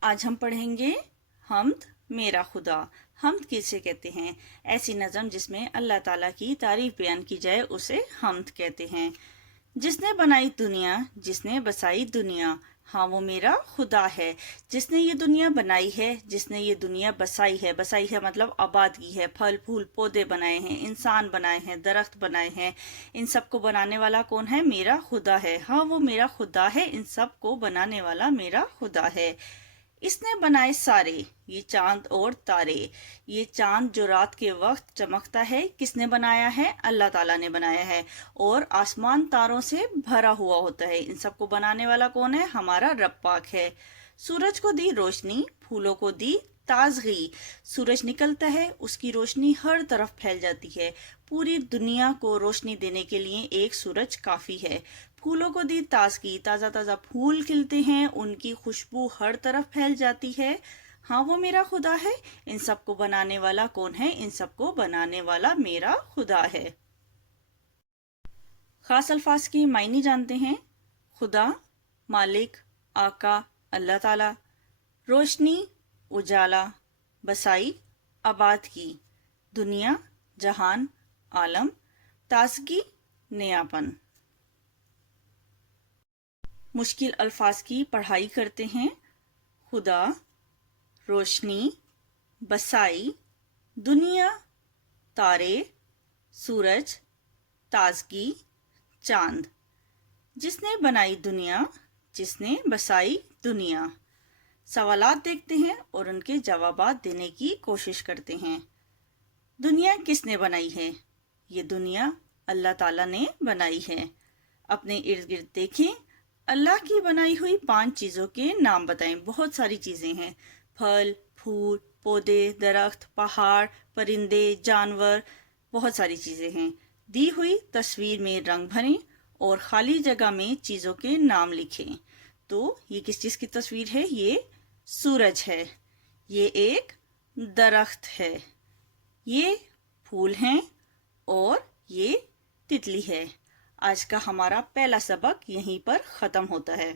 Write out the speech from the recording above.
آج ہم پڑھیں گے حمد میرا خدا۔ حمد کسے کہتے ہیں؟ ایسی نظم جس میں اللہ تعالیٰ کی تعریف بیان کی جائے اسے حمد کہتے ہیں۔ جس نے بنائی دنیا، جس نے بسائی دنیا، ہاں وہ میرا خدا ہے۔ جس نے یہ دنیا بنائی ہے، جس نے یہ دنیا بسائی ہے، بسائی ہے مطلب آباد کی ہے، پھل پھول پودے بنائے ہیں، انسان بنائے ہیں، درخت بنائے ہیں، ان سب کو بنانے والا کون ہے؟ میرا خدا ہے۔ ہاں وہ میرا خدا ہے، ان سب کو بنانے والا میرا خدا ہے۔ اس نے بنائے سارے، یہ چاند اور تارے۔ یہ چاند جو رات کے وقت چمکتا ہے کس نے بنایا ہے؟ اللہ تعالیٰ نے بنایا ہے۔ اور آسمان تاروں سے بھرا ہوا ہوتا ہے، ان سب کو بنانے والا کون ہے؟ ہمارا رب پاک ہے۔ سورج کو دی روشنی، پھولوں کو دی تازگی۔ سورج نکلتا ہے، اس کی روشنی ہر طرف پھیل جاتی ہے۔ پوری دنیا کو روشنی دینے کے لیے ایک سورج کافی ہے۔ پھولوں کو دی تازگی، تازہ تازہ پھول کھلتے ہیں، ان کی خوشبو ہر طرف پھیل جاتی ہے۔ ہاں وہ میرا خدا ہے، ان سب کو بنانے والا کون ہے؟ ان سب کو بنانے والا میرا خدا ہے۔ خاص الفاظ کی معنی جانتے ہیں۔ خدا، مالک، آقا، اللہ تعالی۔ روشنی، اجالا، بسائی، آباد کی، دنیا، جہان، عالم، تازگی، نیاپن۔ مشکل الفاظ کی پڑھائی کرتے ہیں۔ خدا، روشنی، بسائی، دنیا، تارے، سورج، تازگی، چاند۔ جس نے بنائی دنیا، جس نے بسائی دنیا۔ سوالات دیکھتے ہیں اور ان کے جوابات دینے کی کوشش کرتے ہیں۔ دنیا کس نے بنائی ہے؟ یہ دنیا اللہ تعالیٰ نے بنائی ہے۔ اپنے ارد گرد دیکھیں، اللہ کی بنائی ہوئی 5 چیزوں کے نام بتائیں۔ بہت ساری چیزیں ہیں، پھل، پھول، پودے، درخت، پہاڑ، پرندے، جانور، بہت ساری چیزیں ہیں۔ دی ہوئی تصویر میں رنگ بھریں اور خالی جگہ میں چیزوں کے نام لکھیں۔ تو یہ کس چیز کی تصویر ہے؟ یہ سورج ہے، یہ ایک درخت ہے، یہ پھول ہیں اور یہ تتلی ہے۔ آج کا ہمارا پہلا سبق یہیں پر ختم ہوتا ہے۔